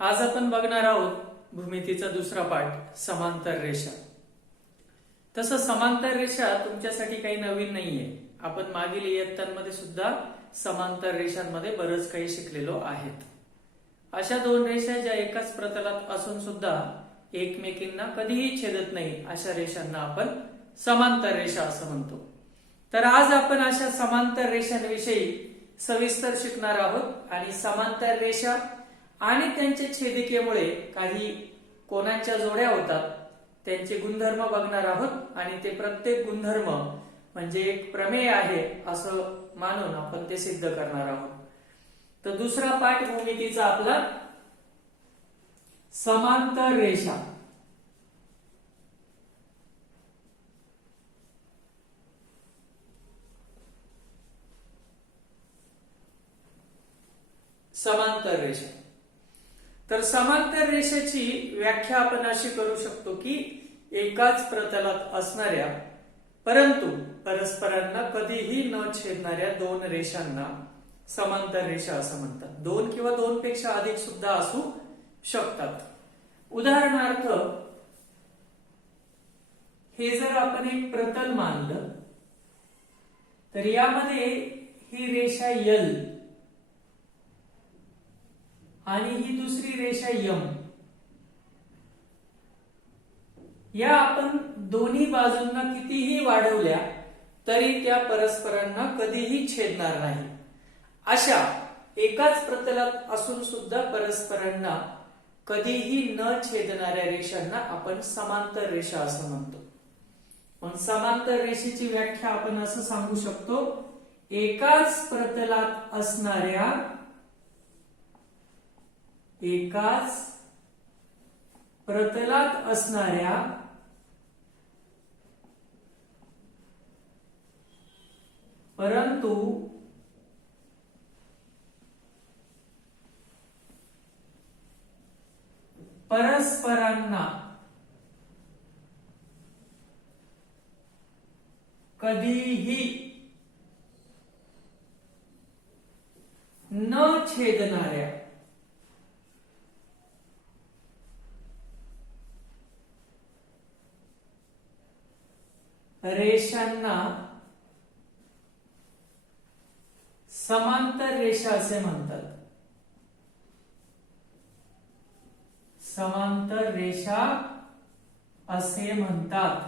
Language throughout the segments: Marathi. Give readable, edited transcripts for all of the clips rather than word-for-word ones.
आज आपण बघणार आहोत भूमितीचा दुसरा पाठ समांतर रेषा। तसं समांतर रेषा तुमच्यासाठी काही नवीन नाहीये। आपण मागील इयत्तांमध्ये सुद्धा समांतर रेषांमध्ये बरंच काही शिकलेलो आहेत। अशा दोन रेषा ज्या एकाच प्रतलात असून सुद्धा एकमेकींना कधीही छेदत नाही अशा रेषांना आपण समांतर रेषा असं म्हणतो। तर आज आपण अशा समांतर रेषांविषयी सविस्तर शिकणार आहोत आणि समांतर रेषा आणि त्यांच्या छेदिकेमुळे काही कोनांच्या जोड्या होतात त्यांचे गुणधर्म बघणार आहोत आणि ते प्रत्येक गुणधर्म म्हणजे एक प्रमेय आहे असं मानून आपण ते सिद्ध करणार आहोत। तर दुसरा पाठ भूमितीचा आपला समांतर रेषा। समांतर रेषा। तर समांतर रेषेची व्याख्या आपण अशी करू शकतो की एकाच प्रतलात असणाऱ्या परंतु परस्परांना कधीही न छेदणाऱ्या दोन रेषांना समांतर रेषा असं म्हणतात। दोन किंवा दोन पेक्षा अधिक सुद्धा असू शकतात। उदाहरणार्थ हे जर आपण एक प्रतल मानलं तर यामध्ये ही रेषा L आणि ही दुसरी रेषा M, या आपण दोन्ही बाजूंना कितीही वाढवल्या तरी त्या परस्परांना कधीही छेदणार नाही। अशा एकाच प्रतलात असून सुद्धा परस्परांना कधीही न छेदणाऱ्या रेषांना आपण समांतर रेषा असं म्हणतो। मग समांतर रेषेची व्याख्या आपण असं सांगू शकतो, एकाच प्रतलात असणाऱ्या परंतु परस्परांना कधीही न छेदणाऱ्या रेषांना समांतर रेषा असे म्हणतात। समांतर रेषा असे म्हणतात।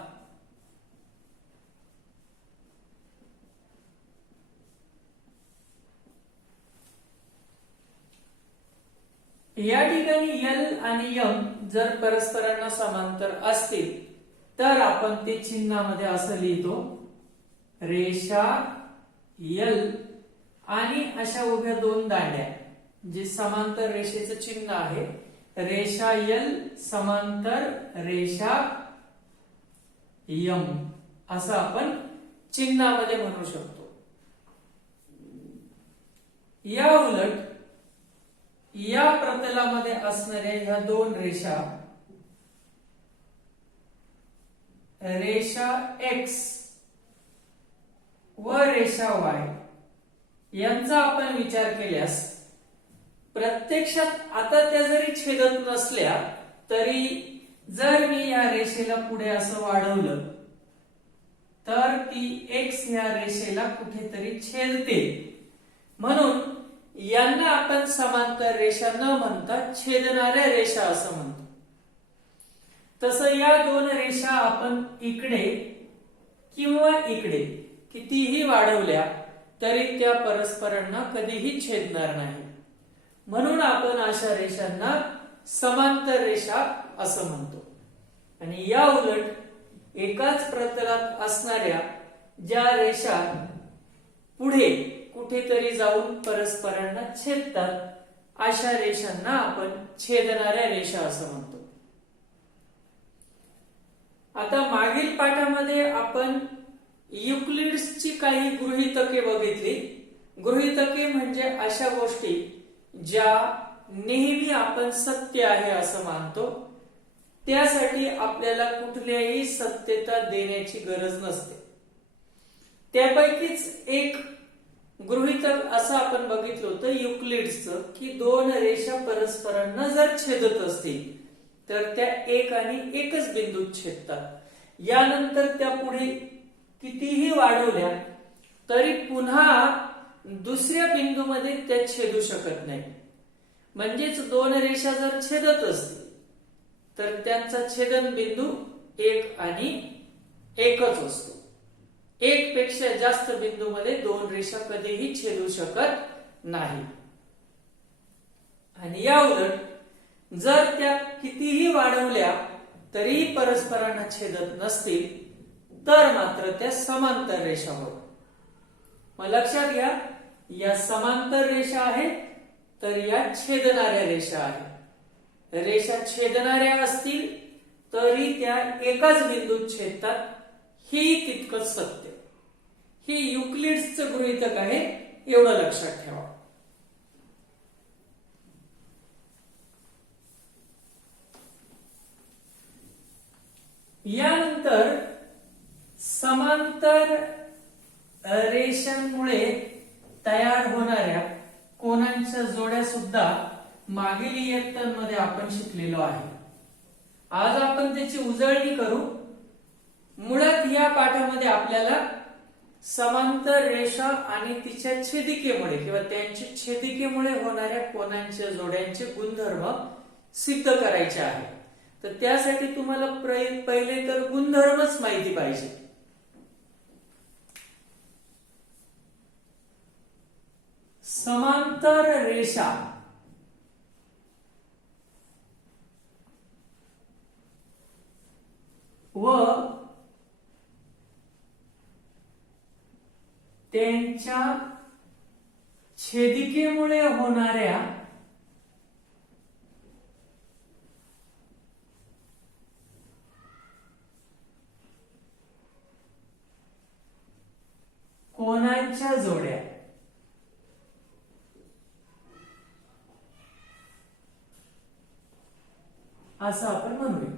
या ठिकाणी L आणि M जर परस्परांना समांतर असतील तर आपण ते चिन्हामध्ये असं लिहितो, रेषा L आणि अशा उभ्या दोन दांड्या जे समांतर रेषेचं चिन्ह आहे, रेषा L समांतर रेषा M असं आपण चिन्हामध्ये म्हणू शकतो। या उलट या प्रतलामध्ये असणाऱ्या ह्या दोन रेषा, रेषा X व रेषा Y यांचा आपण विचार केल्यास प्रत्यक्षात आता त्या जरी छेदत नसल्या तरी जर मी या रेषेला पुढे असं वाढवलं तर ती X या रेषेला कुठेतरी छेदते, म्हणून यांना आपण समांतर रेषा न म्हणता छेदणाऱ्या रेषा असं म्हणतो। तसं या दोन रेषा आपण इकडे किंवा इकडे कितीही वाढवल्या तरी त्या परस्परांना कधीही छेदणार नाही, म्हणून आपण अशा रेषांना समांतर रेषा असं म्हणतो। आणि या उलट एकाच प्रतलात असणाऱ्या ज्या रेषा पुढे कुठेतरी जाऊन परस्परांना छेदतात अशा रेषांना आपण छेदणाऱ्या रेषा असं म्हणतो। आता मागील पाठामध्ये आपण युक्लिड्सची काही गृहीतके बघितली। गृहीतके म्हणजे अशा गोष्टी ज्या नेहमी आपण सत्य आहे असं मानतो, त्यासाठी आपल्याला कुठल्याही सत्यता देण्याची गरज नसते। त्यापैकीच एक गृहीतक असं आपण बघितलं होतं युक्लिड्सचं की दोन रेषा परस्परांना जर छेदत असतील तर त्या एक आणि एकच बिंदूत छेदतात. यानंतर त्या पुढे कितीही वाढवल्या तरी पुन्हा दुसऱ्या बिंदूमध्ये त्या छेदू शकत नाही. म्हणजेच दोन रेषा जर छेदत असतील तर त्यांचा छेदन बिंदू एक आणि एकच असतो. एक पेक्षा जास्त बिंदूमध्ये दोन रेषा कधीही छेदू शकत नाही. आणि या उलट जर त्या कितीही वाढवल्या तरी परस्परांना छेदत नसतील तर मात्र त्या समांतर रेषा होत. मग लक्षात घ्या, या समांतर रेषा आहेत तर या छेदणाऱ्या रेषा आहेत. रेषा छेदणाऱ्या असतील तरी त्या एकाच बिंदूत छेदतात, ही तितकंच सत्य. ही युक्लिड्सचं गृहीतक आहे, एवढं लक्षात ठेवा. यानंतर समांतर रेषांमुळे तयार होणाऱ्या कोनांच्या जोड्या सुद्धा मागील इयत्तांमध्ये आपण शिकलेलो आहे. आज आपण त्याची उजळणी करू. मुळात या पाठामध्ये आपल्याला समांतर रेषा आणि तिच्या छेदिकेमुळे किंवा त्यांच्या छेदिकेमुळे होणाऱ्या कोनांच्या जोड्यांचे गुणधर्म सिद्ध करायचे आहे. तर त्यासाठी तुम्हाला पहिले तर गुणधर्मच माहिती पाहिजे. समांतर रेषा व त्यांच्या छेदिकेमुळे होणाऱ्या कोनांच्या जोड्या असं आपण म्हणूया.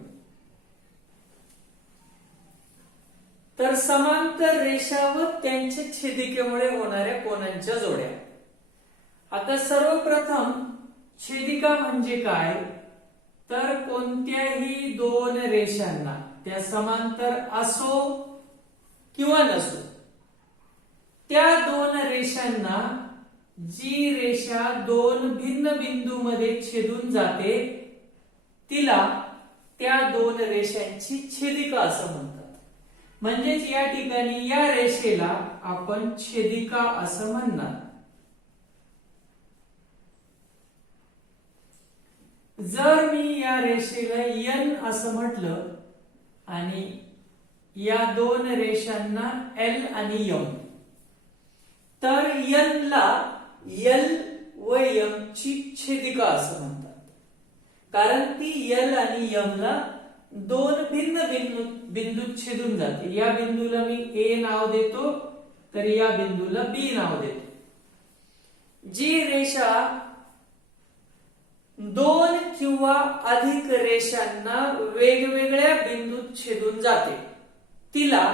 तर समांतर रेषा व त्यांच्या छेदिकेमुळे होणाऱ्या कोनांच्या जोड्या. आता सर्वप्रथम छेदिका म्हणजे काय, तर कोणत्याही दोन रेषांना, त्या समांतर असो किंवा नसो, त्या दोन रेषांना जी रेषा दोन भिन्न बिंदूमध्ये छेदून जाते तिला त्या दोन रेषांची छेदिका असं म्हणतात. म्हणजेच या ठिकाणी या रेषेला आपण छेदिका असं म्हणणार. जर मी या रेषेला N असं म्हटलं आणि या दोन रेषांना L आणि M, तर N ला L व M ची छेदिका असं म्हणतात. कारण ती L आणि M ला दोन भिन्न बिंदूत छेदून जाते. या बिंदूला मी A नाव देतो तर या बिंदूला B नाव देतो. जी रेषा दोन किंवा अधिक रेषांना वेगवेगळ्या बिंदूत छेदून जाते तिला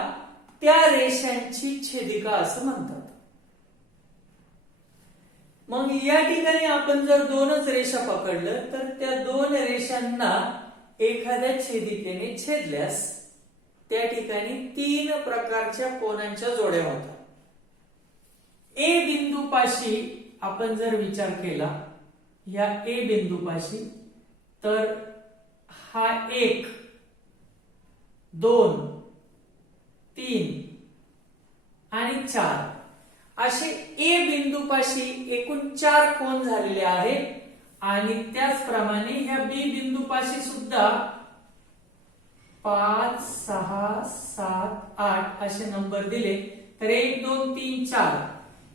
त्या रेषांची छेदिका असं म्हणतात. मग या ठिकाणी आपण जर दोनच रेषा पकडलं तर त्या दोन रेषांना एखाद्या छेदिकेने छेदल्यास त्या ठिकाणी तीन प्रकारच्या कोनांच्या जोड्या होतात. ए बिंदूपाशी आपण जर विचार केला, या ए बिंदूपाशी, तर हा 1, 2, 3 आणि 4 असे ए बिंदूपाशी एकूण 4 कोन झालेले आहेत. आणि त्याचप्रमाणे ह्या बी बिंदूपाशी सुद्धा 5, 6, 7, 8 असे नंबर दिले तर 1, 2, 3, 4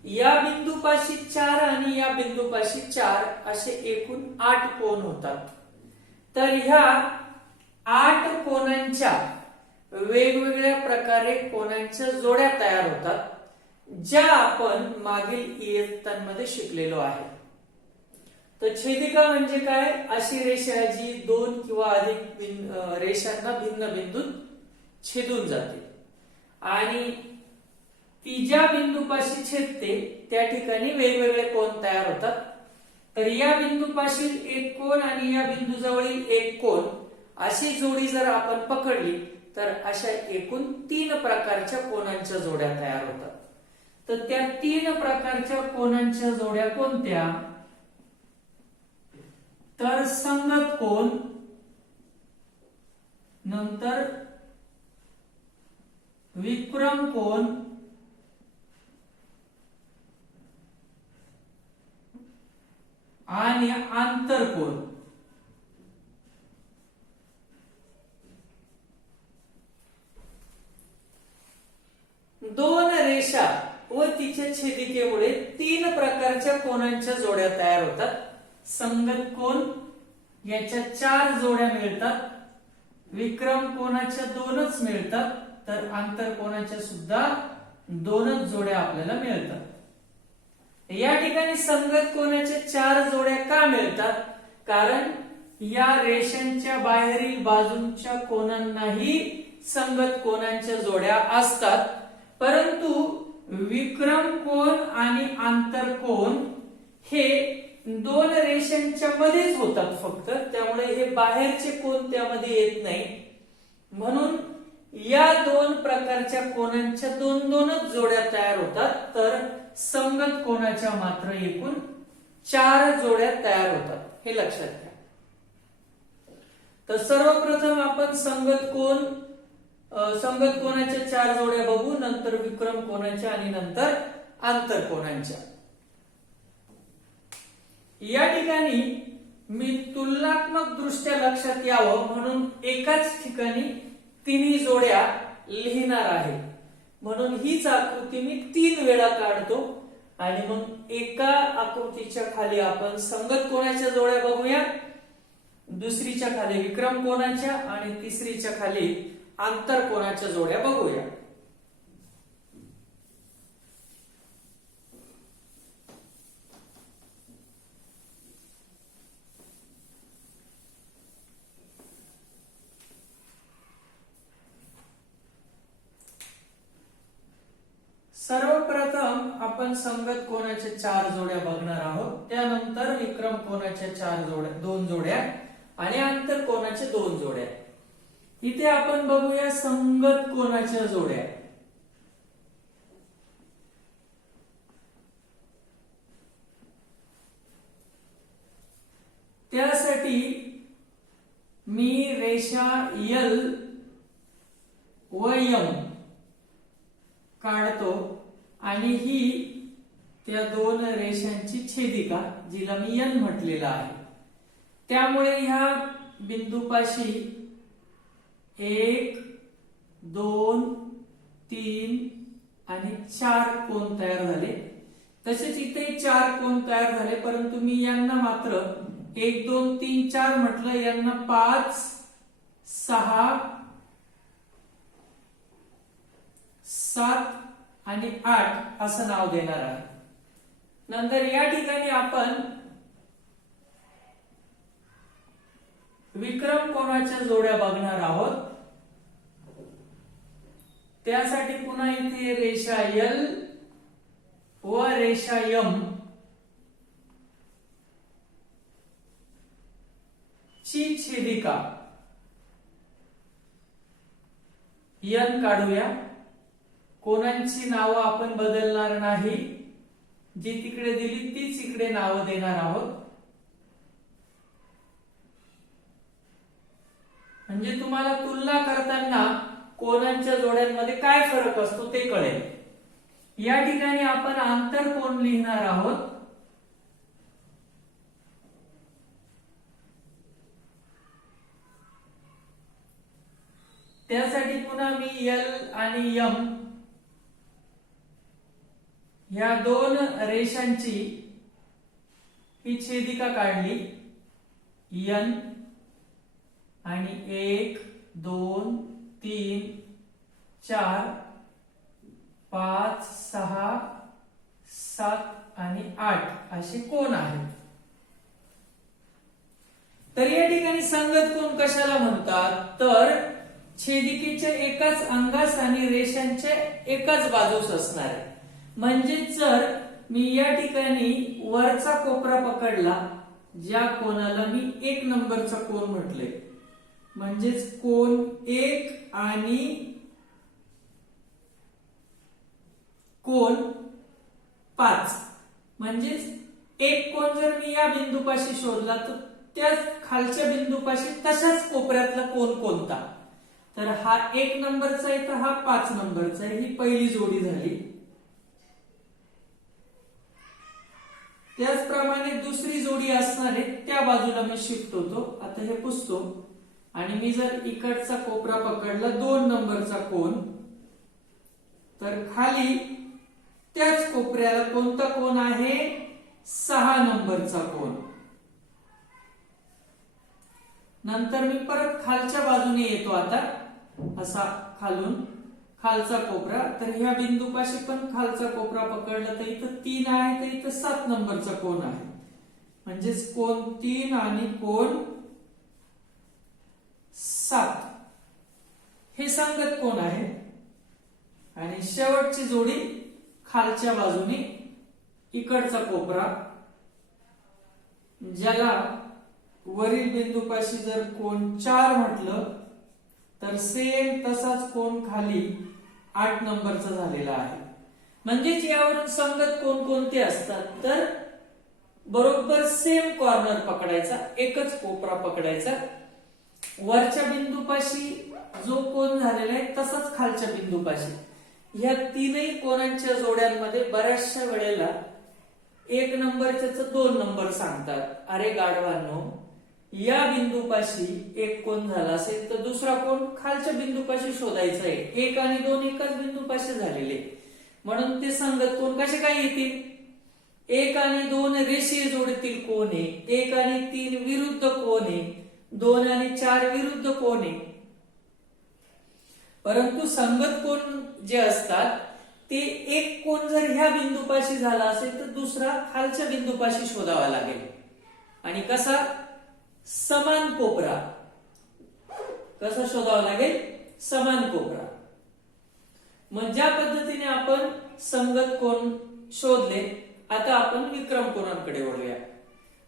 या बिंदूपाशी 4 आणि या बिंदूपाशी 4 असे एकूण 8 कोन होतात. तर ह्या 8 कोनांच्या वेगवेगळ्या प्रकारे कोनांच्या जोड्या तयार होतात, ज्या आपण मागील इयत्तांमध्ये शिकलेलो आहे. तर छेदिका म्हणजे काय, अशी रेषा जी दोन किंवा अधिक रेषांना भिन्न बिंदूत छेदून जाते आणि ती ज्या बिंदूपाशी छेदते त्या ठिकाणी वेगवेगळे कोन तयार होतात. तर या बिंदूपाशी एक कोन आणि या बिंदूजवळील एक कोन अशी जोडी जर आपण पकडली तर अशा एकूण 3 प्रकारच्या कोनांच्या जोड्या तयार होतात. तर त्या 3 प्रकारच्या कोनांच्या जोड्या कोणत्या? तर संगत कोन, नंतर विक्रम कोन आणि आंतरकोन. दोन रेषा व तिच्या छेदिकेमुळे 3 प्रकारच्या कोनांच्या जोड्या तयार होतात. संगत कोन याच्या 4 जोड्या मिळतात, विक्रम कोनाच्या 2च मिळतात, तर आंतरकोनाच्या सुद्धा 2च जोड्या आपल्याला मिळतात. या ठिकाणी संगत कोनाच्या 4 जोड्या का मिळतात? कारण या रेषांच्या बाहेरील बाजूंच्या कोनांनाही संगत कोनांच्या जोड्या असतात, परंतु विक्रम कोन आणि आंतरकोन हे 2 रेषांच्या मध्येच होतात फक्त, त्यामुळे हे बाहेरचे कोन त्यामध्ये येत नाही. म्हणून या 2 प्रकारच्या कोनांच्या 2-2च जोड्या तयार होतात, तर संगत कोनाच्या मात्र एकूण 4 जोड्या तयार होतात, हे लक्षात घ्या. तर सर्वप्रथम आपण संगत कोनाच्या 4 जोड्या बघू, नंतर विक्रम कोनाच्या आणि नंतर आंतरकोनांच्या. या ठिकाणी मी तुलनात्मक दृष्ट्या लक्षात यावं म्हणून एकाच ठिकाणी तिन्ही जोड्या लिहिणार आहे. म्हणून हीच आकृती मी 3 वेळा काढतो आणि मग एका आकृतीच्या खाली आपण संगत कोनाच्या जोड्या बघूया, दुसरीच्या खाली विक्रम कोनाच्या आणि तिसरीच्या खाली आंतरकोनाच्या जोड्या बघूया. सर्वप्रथम आपण संगत कोनाच्या 4 जोड्या बघणार आहोत, त्यानंतर विक्रम कोनाच्या 2 जोड्या आणि आंतरकोनाच्या 2 जोड्या. इथे आपण बघूया संगत कोनाच्या जोड्या. त्यासाठी मी रेषा L व M काढतो आणि ही त्या 2 रेषांची छेदिका, जिला मी N म्हटलेला आहे. त्यामुळे ह्या बिंदूपाशी 1, 2, 3 आणि 4 कोन तयार झाले. तसेच इथे 4 कोन तयार झाले, परंतु मी यांना मात्र 1, 2, 3, 4 म्हटलं, यांना 5, 6, 7 आणि 8 असं नाव देणार आहे. नंतर या ठिकाणी आपण विक्रम कोनाच्या जोड्या बघणार आहोत. त्यासाठी पुन्हा इथे रेषा L व रेषा M ची छेदिका N काढूया. कोनांची नावं आपण बदलणार नाही, जी तिकडे दिली तीच इकडे नावं देणार आहोत. म्हणजे तुम्हाला तुलना करताना कोनांच्या जोड्यांमध्ये काय फरक असतो ते कळेल. या ठिकाणी आपण आंतरकोन लिहिणार आहोत. त्यासाठी पुन्हा मी L आणि M ह्या 2 रेषांची ही छेदिका काढली. N आणि 1, 2, 3, 4, 5, 6, 7 आणि 8 असे कोन आहेत. तर या ठिकाणी संगत कोन कशाला म्हणतात? तर छेदिकेच्या एकाच अंगास आणि रेषांच्या एकाच बाजूस असणार आहे. म्हणजे जर मी या ठिकाणी वरचा कोपरा पकडला, ज्या कोणाला मी 1 नंबरचा कोन म्हटले, म्हणजेच कोन 1 आणि कोन 5, म्हणजेच एक कोन जर मी या बिंदूपाशी शोधला तर त्याच खालच्या बिंदूपाशी तशाच कोपऱ्यातला कोन कोणता, तर हा 1 नंबरचा आहे तर हा 5 नंबरचा आहे. ही पहिली जोडी झाली. त्याचप्रमाणे दुसरी जोडी असणार आहे, त्या बाजूला मी शिफ्ट होतो. आता हे पुसतो आणि मी जर इकडचा कोपरा पकडला 2 नंबरचा कोन, तर खाली त्याच कोपऱ्याला कोणता कोन आहे, 6 नंबरचा कोन. नंतर मी परत खालच्या बाजूने येतो. आता असा खालून खालचा कोपरा, तर ह्या बिंदूपाशी पण खालचा कोपरा पकडला तर इथं 3 आहे, तर इथं 7 नंबरचा कोन आहे. म्हणजेच कोन 3 आणि कोन 7 हे संगत कोन आहे. आणि शेवटची जोडी खालच्या बाजूने इकडचा कोपरा, ज्याला वरील बिंदूपाशी जर कोन 4 म्हटलं तर सेम तसाच कोन खाली 8 नंबरचा झालेला आहे. म्हणजेच यावरून संगत कोन कोणते असतात, तर बरोबर सेम कॉर्नर पकडायचा, एकच कोपरा पकडायचा. वरच्या बिंदूपाशी जो कोन झालेला आहे तसाच खालच्या बिंदूपाशी. ह्या तीनही कोनांच्या जोड्यांमध्ये बऱ्याचशा वेळेला 1 नंबरच्याच 2 नंबर सांगतात. अरे गाढवांनो, या बिंदूपाशी एक कोन झाला असेल तर दुसरा कोन खालच्या बिंदूपाशी शोधायचा आहे. 1 आणि 2 एकाच बिंदूपाशी झालेले, म्हणून ते संगत कोन कसे काय येतील. 1 आणि 2 रेषीय जोडीतील कोन आहे, 1 आणि 3 विरुद्ध कोन आहे, 2 आणि 4 विरुद्ध कोन आहे. परंतु संगत कोन जे असतात ते एक कोन जर ह्या बिंदूपाशी झाला असेल तर दुसरा खालच्या बिंदूपाशी शोधावा लागेल. आणि कसा, समान कोपरा. कसा शोधावा लागेल, समान कोपरा. मग ज्या पद्धतीने आपण संगत कोन शोधले, आता आपण विक्रम कोनांकडे वळूया.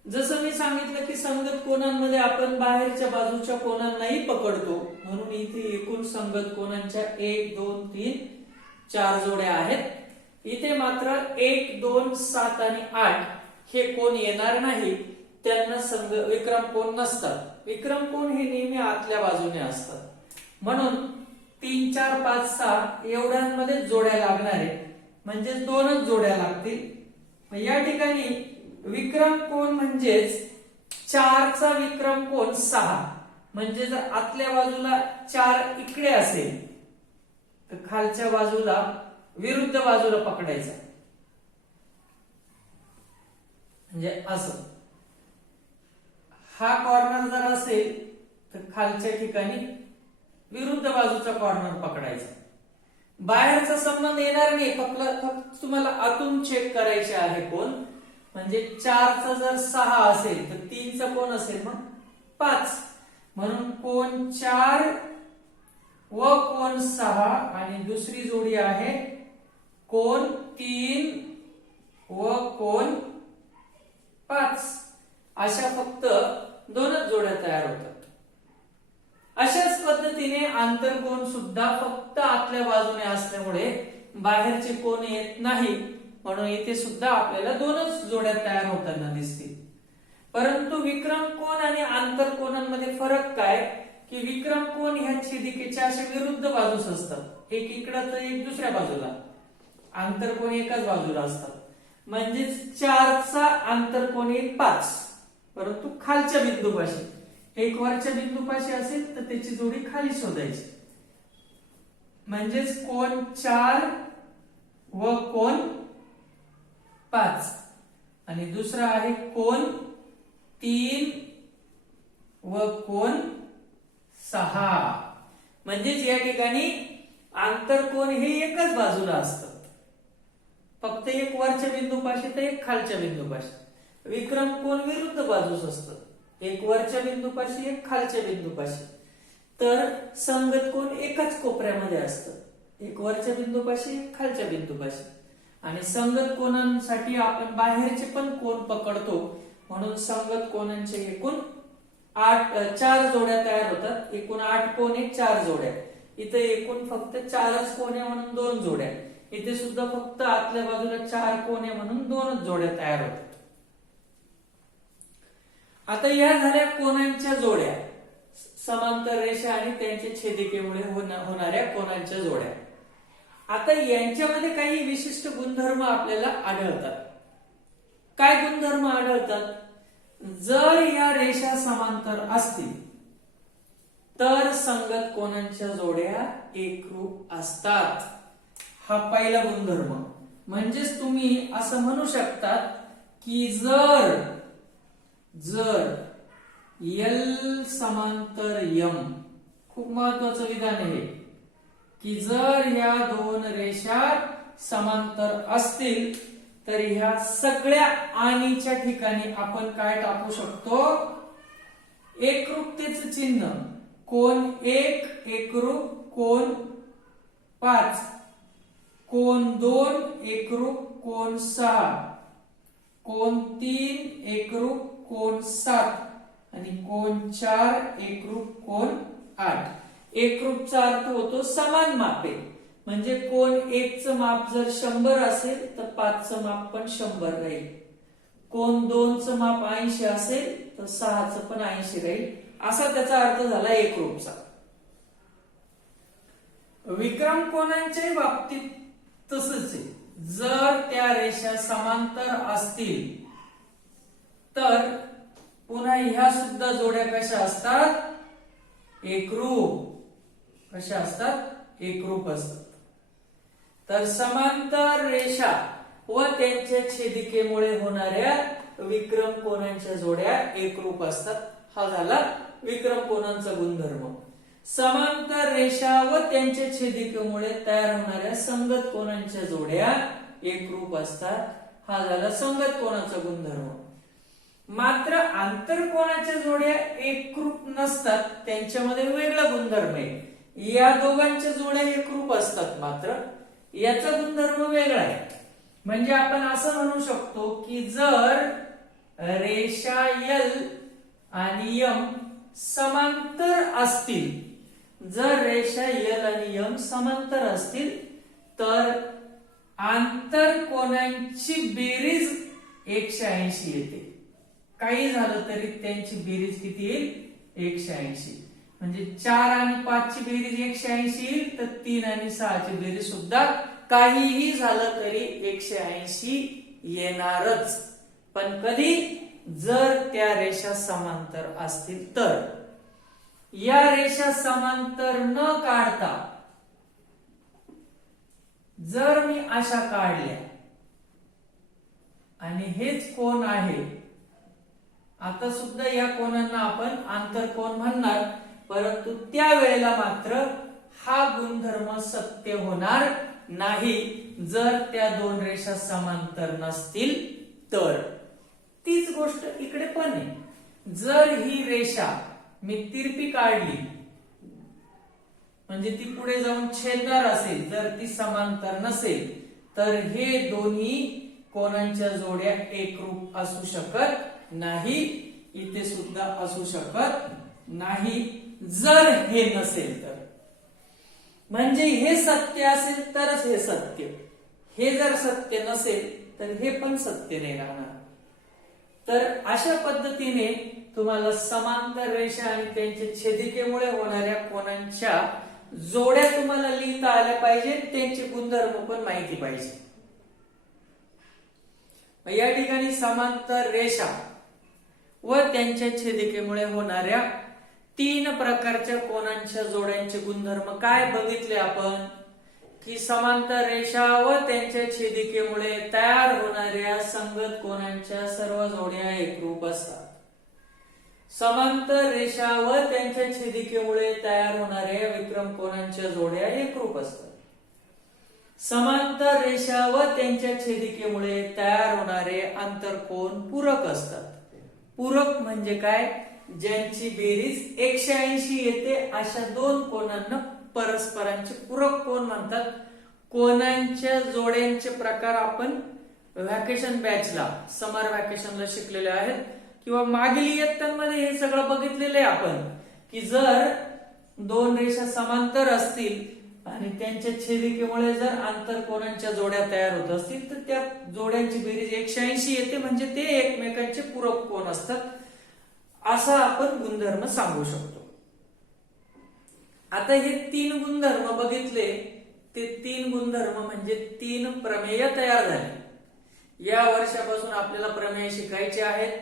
जसं मी सांगितलं की संगत कोनांमध्ये आपण बाहेरच्या बाजूच्या कोनांनाही पकडतो, म्हणून इथे एकूण संगत कोनांच्या 1 2 3 4 जोड्या आहेत. इथे मात्र 1 2 7 आणि 8 हे कोन येणार नाही, त्यांना विक्रम कोन नसतात. विक्रम कोन हे नेहमी आतल्या बाजूने असतात. म्हणून 3 4 5 6 एवढ्यांमध्ये जोड्या लागणार आहेत, म्हणजे 2च जोड्या लागतील. या ठिकाणी विक्रम कोन म्हणजेच 4 चा विक्रम कोन 6, म्हणजे जर आतल्या बाजूला 4 इकडे असेल तर खालच्या बाजूला विरुद्ध बाजूला पकडायचा, म्हणजे असं. हा कॉर्नर जर असेल तर खालच्या ठिकाणी विरुद्ध बाजूचा कॉर्नर पकडायचा. बाहेरचा संबंध येणार नाही, फक्त तुम्हाला आतून चेक करायचे आहे कोन. म्हणजे 4 चा जर 6 असेल तर 3 चा कोन असेल मग 5, म्हणून कोन 4 व कोन 6 आणि दुसरी जोडी आहे कोन 3 व कोन 5. अशा फक्त 2च जोड्या तयार होतात. अशाच पद्धतीने आंतरकोन सुद्धा फक्त आतल्या बाजूने असल्यामुळे बाहेरचे कोन येत नाही, म्हणून इथे सुद्धा आपल्याला 2च जोड्या तयार होताना दिसतील. परंतु विक्रम कोन आणि आंतरकोनांमध्ये फरक काय, की विक्रम कोन ह्या छेदिकेच्या अशा विरुद्ध बाजूस असतात, एक इकडं तर एक दुसऱ्या बाजूला. आंतरकोन एकाच बाजूला असतात. म्हणजेच 4 चा आंतरकोन येईल 5, परंतु खालच्या बिंदूपाशी. एक वरच्या बिंदूपाशी असेल तर त्याची जोडी खाली शोधायची. म्हणजेच कोन 4 व कोन 5 आणि दुसरा आहे कोन 3 व कोन 6. म्हणजेच या ठिकाणी आंतरकोन हे एकाच बाजूला असतात, फक्त एक वरच्या बिंदूपाशी तर एक खालच्या बिंदूपाशी. विक्रम कोन विरुद्ध बाजूस असतात, एक वरच्या बिंदूपाशी एक खालच्या बिंदूपाशी. तर संगत कोन एकाच कोपऱ्यामध्ये असतं, एक वरच्या बिंदूपाशी एक खालच्या बिंदूपाशी. आणि संगत कोनांसाठी आपण बाहेरचे पण कोन पकडतो, म्हणून संगत कोनांचे एकूण 4 जोड्या तयार होतात. एकूण 8 कोन आहे, 4 जोड्या. इथे एकूण फक्त 4च कोन आहे म्हणून 2 जोड्या. इथे सुद्धा फक्त आतल्या बाजूला 4 कोन आहे म्हणून 2च जोड्या तयार होतात. आता या झाल्या कोनांच्या जोड्या, समांतर रेषा आणि त्यांच्या छेदिकेमुळे होणाऱ्या कोनांच्या जोड्या. आता यांच्यामध्ये काही विशिष्ट गुणधर्म आपल्याला आढळतात. काय गुणधर्म आढळतात? जर या रेषा समांतर असतील तर संगत कोनांच्या जोड्या एकरूप असतात. हा पहिला गुणधर्म. म्हणजेच तुम्ही असं म्हणू शकतात की जर L समांतर M, खूप महत्वाचं विधान आहे की जर ह्या दोन रेषा समांतर असतील तर ह्या सगळ्या आणीच्या ठिकाणी आपण काय टाकू शकतो? एकरूपतेचं चिन्ह. कोन 1 एकरूप कोन 5, कोन 2 एकरूप कोन 6, कोन 3 एकरूप कोन 7 आणि कोन 4 एकरूप कोन 8. एकरूपचा अर्थ होतो समान मापे. म्हणजे कोन 1 चं माप जर 100 असेल तर 5 चं माप पण 100 राहील. कोन 2 चं माप 80 असेल तर 6 चं पण 80 राहील. असा त्याचा अर्थ झाला एकरूपचा. विक्रम कोनांच्या बाबतीत तसंच आहे. जर त्या रेषा समांतर असतील तर पुन्हा ह्या सुद्धा जोड्या कशा असतात? एकरूप. कशा असतात? एकरूप असतात. तर समांतर रेषा व त्यांच्या छेदिकेमुळे होणाऱ्या विक्रम कोनांच्या जोड्या एकरूप असतात. हा झाला विक्रम कोनांचा गुणधर्म. समांतर रेषा व त्यांच्या छेदिकेमुळे तयार होणाऱ्या संगत कोनांच्या जोड्या एकरूप असतात. हा झाला संगत कोनाचा गुणधर्म. मात्र आंतरकोनाच्या जोड्या एकरूप नसतात, त्यांच्यामध्ये वेगळा गुणधर्म आहे. या दोघांच्या जोड्या एकरूप असतात, मात्र याचा गुणधर्म वेगळा आहे. म्हणजे आपण असं म्हणू शकतो की जर रेषा L आणि M समांतर असतील, जर रेषा L आणि M समांतर असतील तर आंतरकोनांची बेरीज 180 येते. काही झालं तरी त्यांची बेरीज किती येईल? 180. म्हणजे 4 आणि 5 ची बेरीज 180 येईल, तर 3 आणि 6 ची बेरीज सुद्धा काहीही झालं तरी 180 येणारच. पण कधी? जर त्या रेषा समांतर असतील तर. या रेषा समांतर न काढता जर मी अशा काढल्या आणि हेच कोन आहे, आता सुद्धा या कोनांना आपण आंतरकोन म्हणणार, परंतु त्यावेळेला मात्र हा गुणधर्म सत्य होणार नाही जर त्या दोन रेषा समांतर नसतील तर. तीच गोष्ट इकडे पण आहे. जर ही रेषा मी तिरपी काढली म्हणजे ती पुढे जाऊन छेदणार असेल, जर ती समांतर नसेल तर हे दोन्ही कोनांच्या जोड्या एकरूप असू शकत नाही. इथे सुद्धा असू शकत नाही जर हे नसेल तर. म्हणजे हे सत्य असेल तरच हे सत्य, हे जर सत्य नसेल तर हे पण सत्य नाही राहणार. तर अशा पद्धतीने तुम्हाला समांतर रेषा आणि त्यांच्या छेदिकेमुळे होणाऱ्या कोनांच्या जोड्या तुम्हाला लिहिता आल्या पाहिजे, त्यांचे गुणधर्म पण माहिती पाहिजे. या ठिकाणी समांतर रेषा व त्यांच्या छेदिकेमुळे होणाऱ्या 3 प्रकारच्या कोनांच्या जोड्यांचे गुणधर्म काय बघितले आपण? की समांतर रेषा व त्यांच्या छेदिकेमुळे तयार होणाऱ्या संगत कोनांच्या सर्व जोड्या एकरूप असतात. समांतर रेषा व त्यांच्या छेदिकेमुळे तयार होणाऱ्या विक्रम कोनांच्या जोड्या एकरूप असतात. समांतर रेषा व त्यांच्या छेदिकेमुळे तयार होणारे आंतरकोन पूरक असतात. पूरक म्हणजे काय? ज्यांची बेरीज 180 येते अशा दोन कोनांना परस्परांचे पूरक कोन म्हणतात. कोनांच्या जोड्यांचे प्रकार आपण व्हॅकेशन बॅचला समर व्हॅकेशनला शिकलेले आहेत किंवा मागील इयत्तांमध्ये हे सगळं बघितलेलं आहे आपण की जर दोन रेषा समांतर असतील आणि त्यांच्या छेदिकेमुळे जर आंतरकोनांच्या जोड्या तयार होत असतील तर त्या जोड्यांची बेरीज 180 येते म्हणजे ते एकमेकांचे पूरक कोन असतात असा आपण गुणधर्म सांगू शकतो. आता हे 3 गुणधर्म बघितले, ते 3 गुणधर्म म्हणजे 3 प्रमेय तयार झाले. या वर्षापासून आपल्याला प्रमेय शिकायचे आहेत.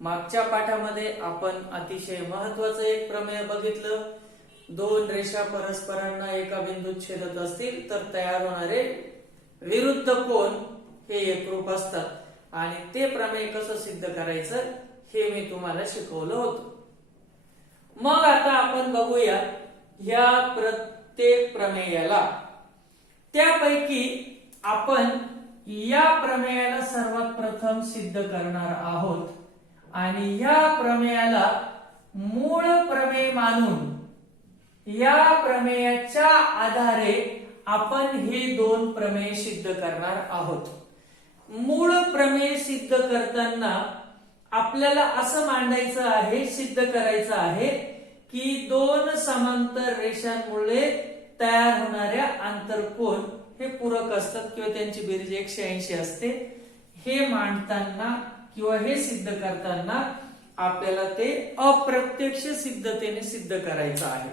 मागच्या पाठामध्ये आपण अतिशय महत्वाचं एक प्रमेय बघितलं. दोन रेषा परस्परांना एका बिंदूत छेदत असतील तर तयार होणारे विरुद्ध कोन हे एकरूप असतात आणि ते प्रमेय कसं सिद्ध करायचं हे मी तुम्हाला शिकवलं होतं. मग आता आपण बघूया या प्रत्येक प्रमेयाला. त्यापैकी आपण या प्रमेयाला सर्वात प्रथम सिद्ध करणार आहोत आणि या प्रमेयाला मूळ प्रमेय मानून या प्रमेयाच्या आधारे आपण हे दोन प्रमेय सिद्ध करणार आहोत. मूळ प्रमेय सिद्ध करताना आपल्याला असं मांडायचं आहे, सिद्ध करायचं आहे की दोन समांतर रेषांमुळे तयार होणाऱ्या आंतरकोन हे पूरक असतात किंवा त्यांची बेरीज 180 असते. हे मांडताना किंवा हे सिद्ध करताना आपल्याला ते अप्रत्यक्ष सिद्धतेने सिद्ध करायचं आहे.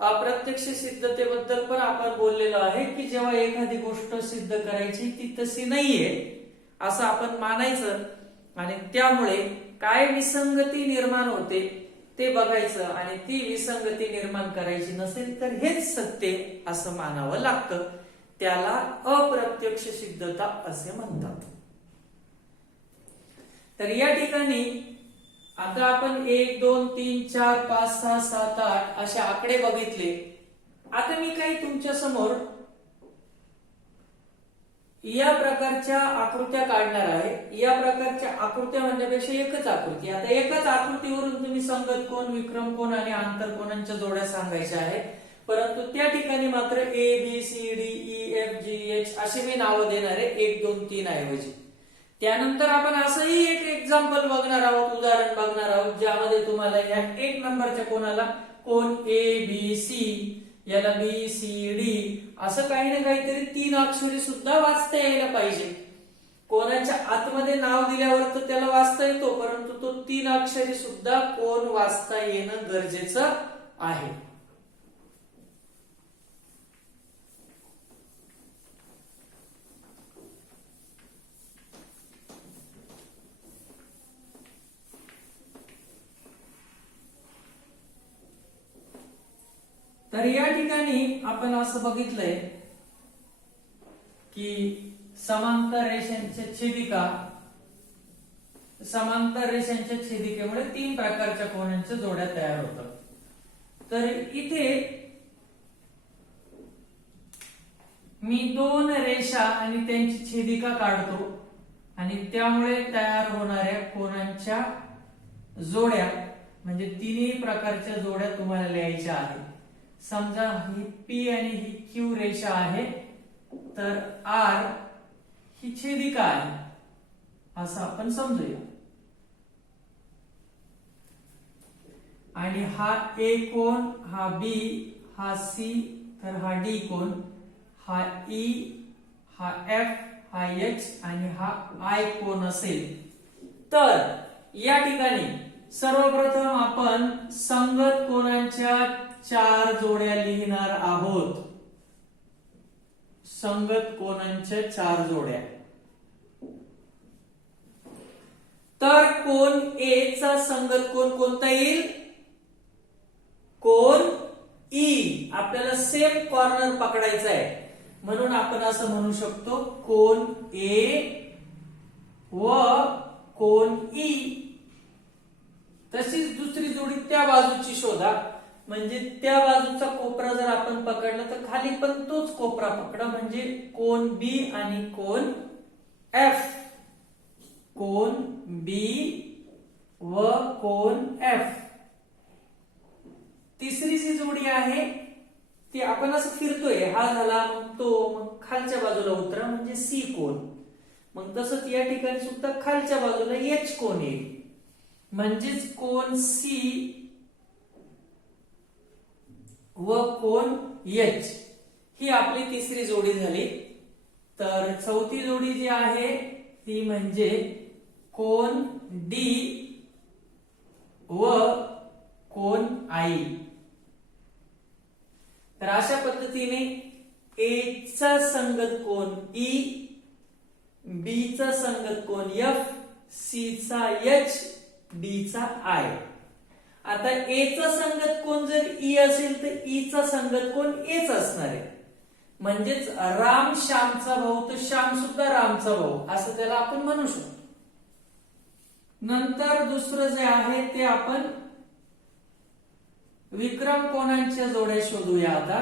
अप्रत्यक्ष सिद्धतेबद्दल पण आपण बोललेलो आहे की जेव्हा एखादी गोष्ट सिद्ध करायची ती तशी नाहीये असं आपण मानायचं आणि त्यामुळे काय विसंगती निर्माण होते ते बघायचं आणि ती विसंगती निर्माण करायची नसेल तर हेच सत्य असं मानावं लागतं. त्याला अप्रत्यक्ष सिद्धता असे म्हणतात. तर या ठिकाणी आता आपण 1 2 3 4 5 6 7 8 असे आकडे बघितले. आता मी काही तुमच्या समोर या प्रकारच्या आकृत्या काढणार आहे. या प्रकारच्या आकृत्या म्हणण्यापेक्षा एकच आकृती. आता एकच आकृतीवरून तुम्ही संगत कोन, विक्रम कोन आणि आंतरकोनांच्या जोड्या सांगायच्या आहेत. परंतु त्या ठिकाणी मात्र A B C D E F G H असे मी नावं देणार आहे 1 2 3 ऐवजी. त्यानंतर आपण असंही एक एक्झाम्पल बघणार आहोत, उदाहरण बघणार आहोत ज्यामध्ये तुम्हाला या 1 नंबरच्या कोणाला कोन ए बी सी, याला बी सी डी असं काही ना काहीतरी 3 अक्षरी सुद्धा वाचता यायला पाहिजे. कोणाच्या आतमध्ये नाव दिल्यावर तर त्याला वाचता येतो परंतु तो 3 अक्षरी सुद्धा कोन वाचता येणं गरजेचं आहे. तर या ठिकाणी आपण असं बघितलंय की समांतर रेषांच्या छेदिकेमुळे 3 प्रकारच्या कोनांच्या जोड्या तयार होतात. तर इथे मी 2 रेषा आणि त्यांची छेदिका काढतो आणि त्यामुळे तयार होणाऱ्या कोनांच्या जोड्या म्हणजे 3 प्रकारच्या जोड्या तुम्हाला लिहायच्या आहेत. समजा ही पी आणि ही क्यू रेषा आहे तर आर ही छेदिका आहे असं आपण समजूया. आणि हा ए कोन, हा बी, हा सी, तर हा डी कोन, हा ई, हा एफ, हा एच आणि हा आय कोन असेल. तर या ठिकाणी सर्वप्रथम आपण संगत कोनांच्या 4 जोड्या लिहिणार आहोत. संगत कोनांच्या 4 जोड्या. तर कोन ए चा संगत कोन कोणता येईल? कोन ई. आपल्याला सेम कॉर्नर पकडायचा आहे म्हणून आपण असं म्हणू शकतो कोन ए व कोन ई. तशीच दुसरी जोडी त्या बाजूची शोधा. म्हणजे त्या बाजूचा कोपरा जर आपण पकडला तर खाली पण तोच कोपरा पकडा म्हणजे कोन बी आणि कोन एफ. कोन बी व कोन एफ कुठे आहे ते आपण असं फिरतोय, हा झाला मग तो, मग खालच्या बाजूला उतरा म्हणजे सी कोन. मग तसंच या ठिकाणी सुद्धा खालच्या बाजूला एच कोन येईल, म्हणजेच कोन सी व कोन एच ही आपली तिसरी जोडी झाली. तर चौथी जोडी जी आहे ती म्हणजे कोन डी व कोन आई. तर अशा पद्धतीने ए चा संगत कोन ई, बी चा संगत कोन एफ, सी चा एच, डी चा आय. आता ए चा संगत कोन जर ई असेल तर ई चा संगत कोन एच असणार आहे, म्हणजेच राम श्यामचा भाऊ तर श्याम सुद्धा रामचा भाऊ असं त्याला आपण म्हणू शकतो. नंतर दुसरं जे आहे ते आपण विक्रम कोनांच्या जोड्या शोधूया. आता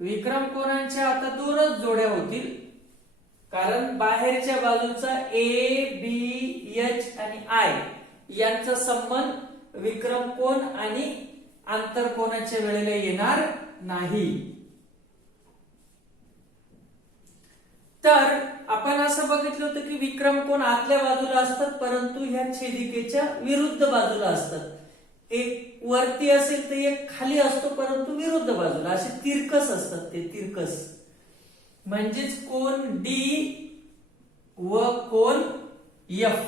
विक्रम कोनांच्या आता दोनच जोड्या होतील, कारण बाहेरच्या बाजूचा ए बी एच आणि आय यांचा संबंध विक्रम कोन आणि आंतरकोनाच्या वेळेला येणार नाही. तर आपण असं बघितलं होतं की विक्रम कोन आतल्या बाजूला असतात, परंतु ह्या छेदिकेच्या विरुद्ध बाजूला असतात. एक वरती असेल तर एक खाली असतो, परंतु विरुद्ध बाजूला असे तिरकस असतात ते तिरकस. म्हणजेच कोन डी व कोन एफ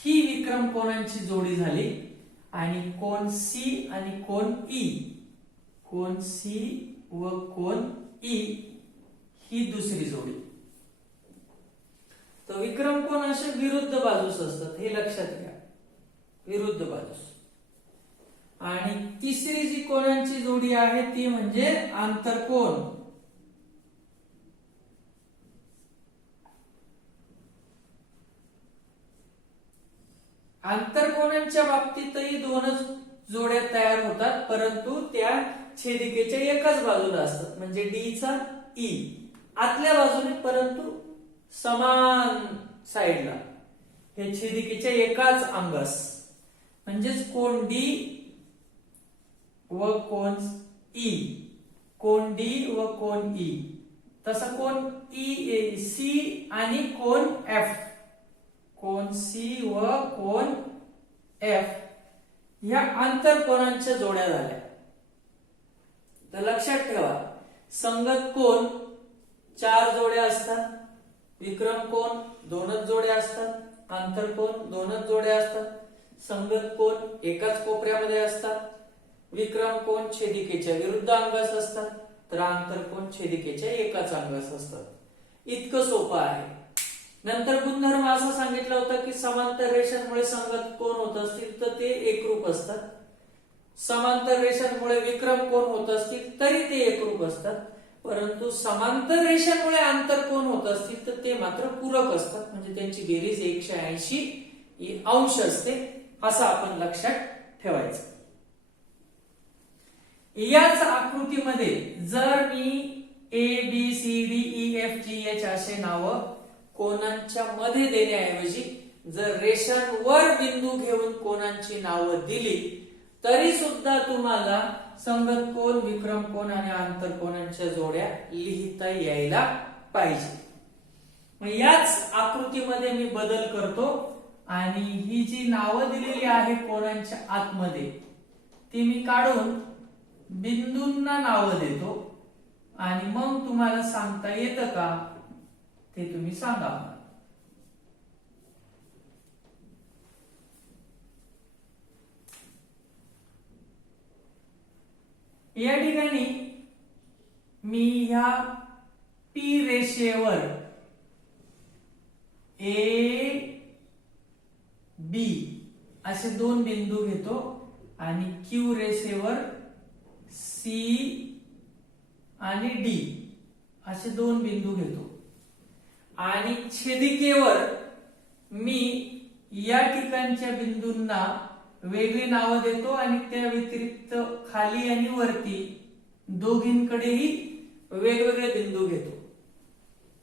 ही विक्रम कोनांची जोडी झाली. आणि कोन सी आणि कोन ई, कोन सी व कोन ई ही दुसरी जोडी. तर विक्रम कोन असे विरुद्ध बाजूस असतात, हे लक्षात घ्या, विरुद्ध बाजूस. आणि तिसरी जी कोनांची जोडी आहे ती म्हणजे आंतरकोन. आंतरकोनांच्या बाबतीतही दोनच जोड्या तयार होतात, परंतु त्या छेदिकेच्या एकाच बाजूला असतात, म्हणजे डी चा ई आतल्या बाजूने परंतु समान साइडला, हे छेदिकेच्या एकाच अंगास. म्हणजेच कोन डी व कोन ई, कोन डी व कोन ई. तसा कोन ई सी आणि कोन एफ, कोन सी व कोन एफ ह्या आंतरकोनांच्या जोड्या झाल्या. तर लक्षात ठेवा, संगत कोन 4 जोड्या असतात, विक्रम कोन 2च जोड्या असतात, आंतरकोन 2च जोड्या असतात, संगत कोन एकाच कोपऱ्यामध्ये असतात, विक्रम कोन छेदिकेच्या विरुद्ध अंगास असतात, तर आंतरकोन छेदिकेच्या एकाच अंगास असतात. इतकं सोपं आहे. नंतर गुणधर्म असा सांगितला होता की समांतर रेषांमुळे संगत कोन होत असतील तर ते एकरूप असतात, समांतर रेषांमुळे विक्रम कोन होत असतील तरी ते एकरूप असतात, परंतु समांतर रेषांमुळे आंतरकोन होत असतील तर ते मात्र पूरक असतात, म्हणजे त्यांची बेरीज 180 अंश असते, असं आपण लक्षात ठेवायचं. याच आकृतीमध्ये जर मी A B C D E F G H असे नाव कोनांच्या मध्ये देण्याऐवजी जर रेषांवर बिंदू घेऊन कोनांची नावं दिली तरी सुद्धा तुम्हाला संगत कोन, विक्रम कोन आणि आंतरकोनांच्या जोड्या लिहिता यायला पाहिजे. मग याच आकृतीमध्ये मी बदल करतो आणि ही जी नावं दिलेली आहे कोनांच्या आतमध्ये ती मी काढून बिंदूंना नावं देतो आणि मग तुम्हाला सांगता येतं का ते तुम्ही सांगा. या ठिकाणी मी ह्या पी रेषेवर ए बी असे 2 बिंदू घेतो आणि क्यू रेषेवर सी आणि डी असे 2 बिंदू घेतो आणि छेदिकेवर मी या ठिकाणच्या बिंदूंना वेगळी नावं देतो आणि त्या व्यतिरिक्त खाली आणि वरती दोघींकडेही वेगवेगळे बिंदू घेतो.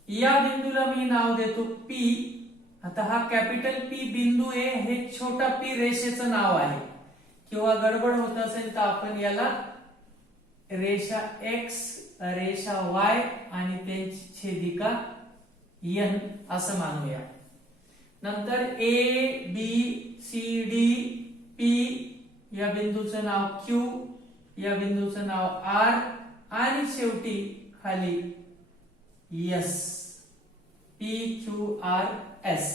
या बिंदूला मी नाव देतो पी. आता हा कॅपिटल पी बिंदू आहे, हे छोटा पी रेषेचं नाव आहे. किंवा गडबड होत असेल तर आपण याला रेषा x, रेषा y आणि त्यांची छेदिका n असं मानूया. नंतर A B C D P या बिंदूचं नाव Q, या बिंदूचं नाव R आणि शेवटी खाली S, P Q R S.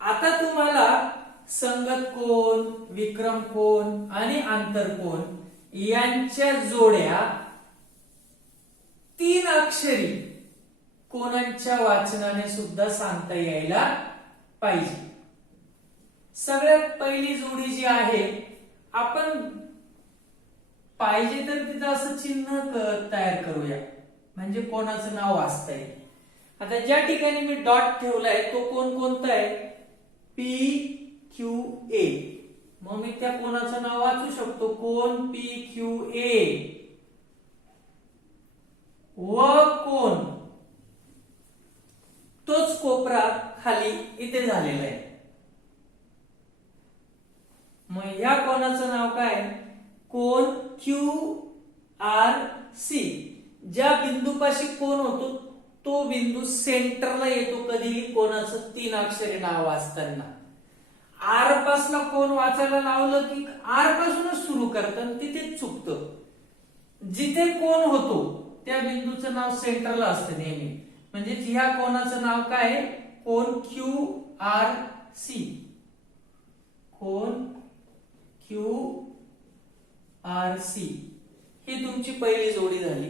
आता तुम्हाला संगत कोन, विक्रम कोन आणि आंतरकोन यांच्या जोड्या 3 अक्षरी कोनांच्या वाचनाने सुद्धा सांगता यायला पाहिजे. सगळ्यात पहिली जोडी जी आहे, आपण पाहिजे तर तिथं असं चिन्ह तयार करूया म्हणजे कोणाचं नाव वाचता येईल. आता ज्या ठिकाणी मी डॉट ठेवलाय तो कोण कोणता आहे? PQA. मग मी त्या कोणाचं नाव वाचू शकतो, कोन PQA व कोन तोच कोपरा खाली इथे झालेला आहे. मग ह्या कोणाचं नाव काय? कोन QRC. ज्या बिंदूपाशी कोन होतो तो बिंदू सेंटरला येतो कधीही कोणाचं 3 अक्षरी नाव वाचताना. आर पासून कोन वाचायला लावलं की आर पासूनच सुरू करतात, तिथेच चुकतं. जिथे कोन होतो त्या बिंदूचं नाव सेंटरला असतं नेहमी. म्हणजे ह्या कोणाचं नाव काय? कोन QRC. कोन QRC ही तुमची पहिली जोडी झाली.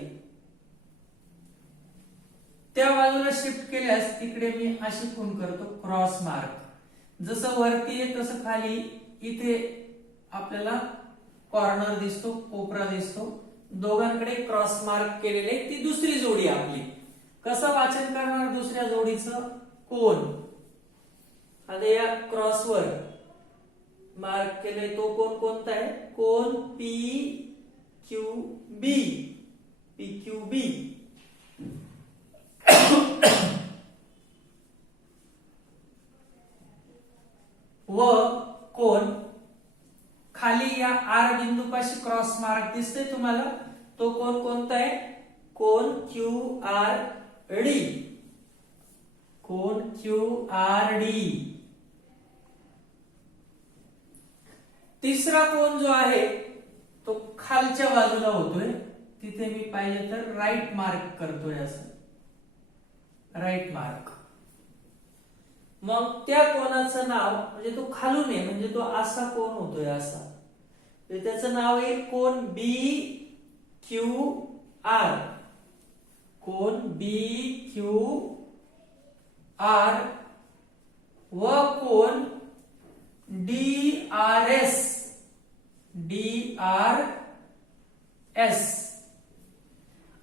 त्या बाजूला शिफ्ट केल्यास तिकडे मी अशी खूण करतो क्रॉस मार्क. जसं वरती आहे तसं खाली इथे आपल्याला कॉर्नर दिसतो, कोपरा दिसतो. दोघांकडे क्रॉस मार्क केलेले ती दुसरी जोडी आपली. कसं वाचन करणार दुसऱ्या जोडीचं? कोन. आता या क्रॉसवर मार्क केले तो कोण कोणता आहे? कोन PQB. PQB व कोन खाली या आर बिंदूपाशी क्रॉस मार्क दिसते तुम्हाला, तो कोन कोणता आहे? कोन QRD. कोन QRD. तिसरा कोन जो आहे तो खालच्या बाजूला होतोय, तिथे मी पाहिजे तर राईट मार्क करतोय, असं राईट मार्क. मग त्या कोनाचं नाव म्हणजे तो खालून आहे म्हणजे तो असा कोन होतोय असा, त्याचं नाव आहे कोन BQR. कोन BQR व कोन DRS. DRS.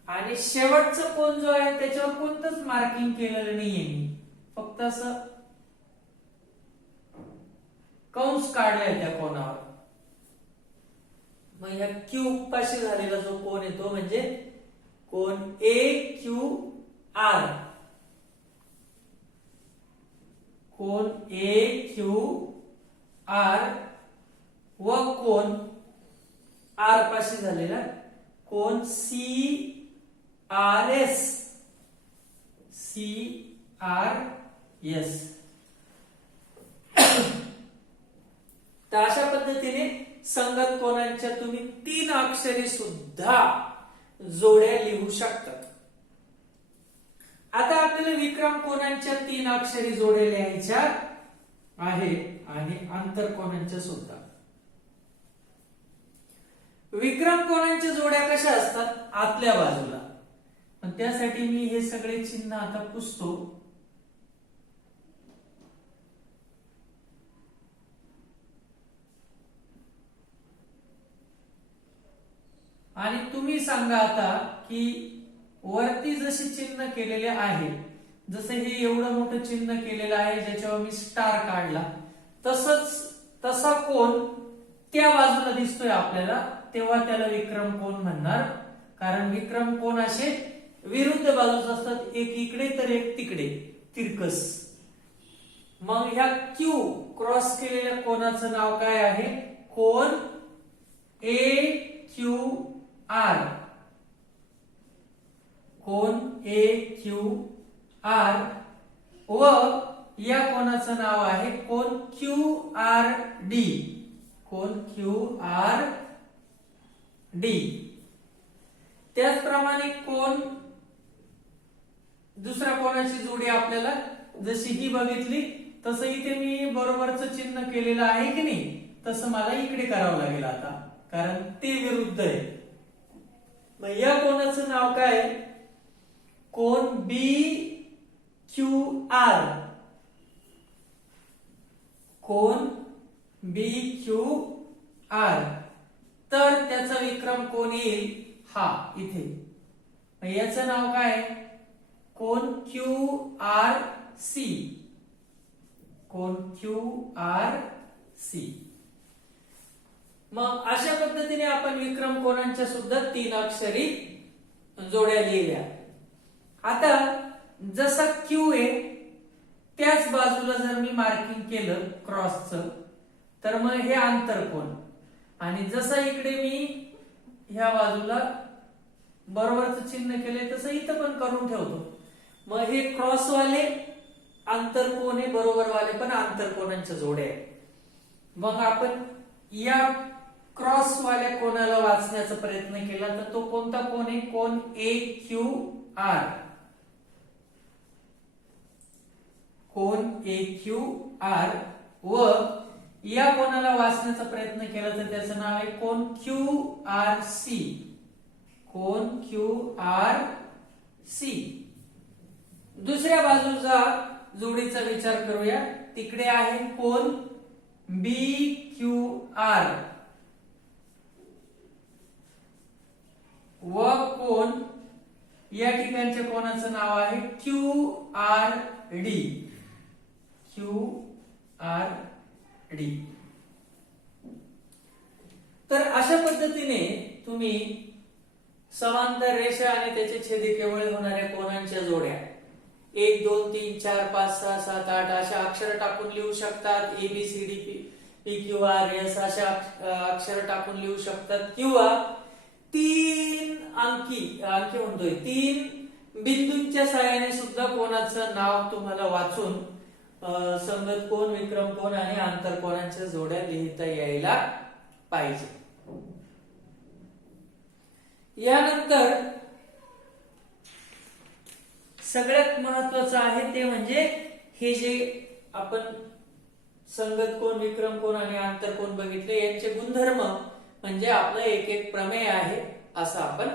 आणि शेवटचं कोन जो आहे त्याच्यावर कोणतंच मार्किंग केलेलं नाहीये मी, फक्त असं कंस काढलाय त्या कोनावर. मग या क्यू पाशी झालेला जो कोन येतो म्हणजे कोन AQR. कोन AQR व कोन R पाशी झालेला कोन CRS. CRS. तर अशा पद्धतीने संगत कोनांच्या तुम्ही 3 अक्षरी सुद्धा जोड्या लिहू शकतात. आता आपल्याला विक्रम कोनांच्या 3 अक्षरी जोड्या लिहायच्या आहे आणि आंतर कोनांच्या सुद्धा. विक्रम कोनांच्या जोड्या कशा असतात? आतल्या बाजूला. पण त्यासाठी मी हे सगळे चिन्ह आता पुसतो. आणि तुम्ही सांगा आता की वरती जसे चिन्ह केलेले आहे, जसं हे एवढं मोठं चिन्ह केलेलं आहे ज्याच्यावर मी स्टार काढला, तसा कोन त्या बाजूला दिसतोय आपल्याला, तेव्हा त्याला विक्रम कोन म्हणणार. कारण विक्रम कोन असे विरुद्ध बाजूस असतात, एक इकडे तर एक तिकडे, तिरकस. मग ह्या Q क्रॉस केलेल्या कोनाचं नाव काय आहे? कोन AQR. कोन AQR व या कोनाचं नाव आहे कोन QRD. कोन QRD. त्याचप्रमाणे कोन दुसऱ्या कोनाची जोडी आपल्याला जशी ही बघितली तसं इथे मी बरोबरचं चिन्ह केलेलं आहे की नाही, तसं मला इकडे करावं लागेल आता, कारण ते विरुद्ध आहे. मग या कोनाचं नाव काय? कोन BQR. कोन BQR. तर त्याचा विक्रम कोण येईल? हा इथे. मग याचं नाव काय? कोन QRC. कोन QRC. मग अशा पद्धतीने आपण विक्रम कोनांच्या सुद्धा 3 अक्षरी जोड्या लिहिल्या. आता जसा Q आहे त्याच बाजूला जर मी मार्किंग केलं क्रॉसचं तर मग हे आंतरकोन, आणि जसं इकडे मी ह्या बाजूला बरोबरचं चिन्ह केलंय तसं इथं पण करून ठेवतो. मग हे क्रॉस वाले आंतरकोन आहे, बरोबर वाले पण आंतरकोनांच्या जोड्या आहे. मग आपण या क्रॉस वाल्या कोणाला वाचण्याचा प्रयत्न केला तर तो कोणता कोन आहे? कोन AQR. कोन AQR. व या कोणाला वाचण्याचा प्रयत्न केला तर त्याचं नाव आहे कोन QRC. कोन QRC. दुसऱ्या बाजूचा जोडीचा विचार करूया. तिकडे आहे कोन BQR व कोन या ठिकाणच्या कोणाचं नाव आहे QRD. QRD. तर अशा पद्धतीने तुम्ही समांतर रेषा आणि त्याच्या छेदिकेमुळे होणाऱ्या कोनांच्या जोड्या 1 2 3 4 5 6 7 8 अशा अक्षर टाकून लिहू शकतात. ABCD PQRS अशा अक्षर टाकून लिहू शकतात, किंवा 3 अंकी म्हणतोय 3 बिंदूंच्या सहाय्याने सुद्धा कोणाचं नाव तुम्हाला वाचून संगत कोन, विक्रम कोन आणि आंतरकोनांच्या जोड्या लिहिता यायला पाहिजे. यानंतर सगळ्यात महत्वाचं आहे ते म्हणजे हे जे आपण संगत कोन, विक्रम कोन आणि आंतरकोन बघितले यांचे गुणधर्म, म्हणजे आपलं एक एक प्रमेय आहे असं आपण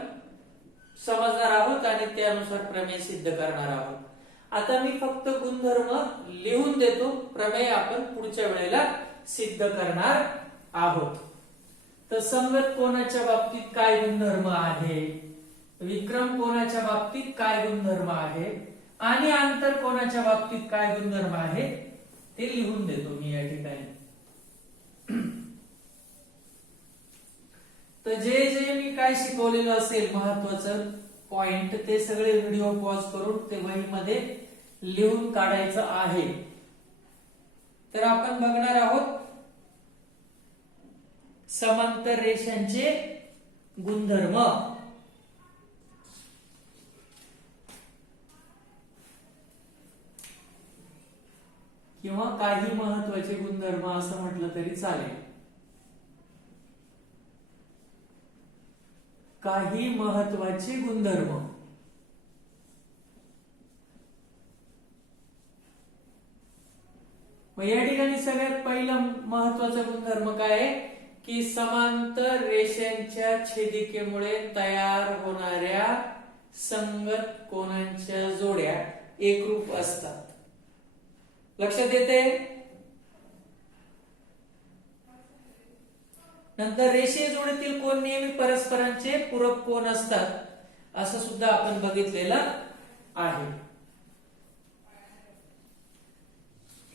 समजणार आहोत आणि त्यानुसार प्रमेय सिद्ध करणार आहोत. आता मी फक्त गुणधर्म लिहून देतो, प्रमेय आपण पुढच्या वेळेला सिद्ध करणार आहोत. तर संगत कोनाच्या बाबतीत काय गुणधर्म आहे, विक्रम कोनाच्या बाबतीत काय गुणधर्म आहे आणि आंतर कोनाच्या बाबतीत काय गुणधर्म आहे ते लिहून देतो मी या ठिकाणी. तर जे जे मी काय शिकवलेलं असेल महत्वाचं पॉइंट ते सगळे व्हिडिओ पॉज करून ते वहीमध्ये लिहून काढायचं आहे. तर आपण बघणार आहोत समांतर रेषांचे गुणधर्म. किंवा काही महत्वाचे गुणधर्म असं म्हटलं तरी चालेल. काही महत्वाचे गुणधर्म. मग या ठिकाणी सगळ्यात पहिला महत्वाचा गुणधर्म काय आहे की समांतर रेषांच्या छेदिकेमुळे तयार होणाऱ्या संगत कोनांच्या जोड्या एकरूप असतात. लक्षात येते. नंतर रेषीय जोडीतील कोन नेहमी परस्परांचे पूरक कोन असतात असं सुद्धा आपण बघितलेलं आहे.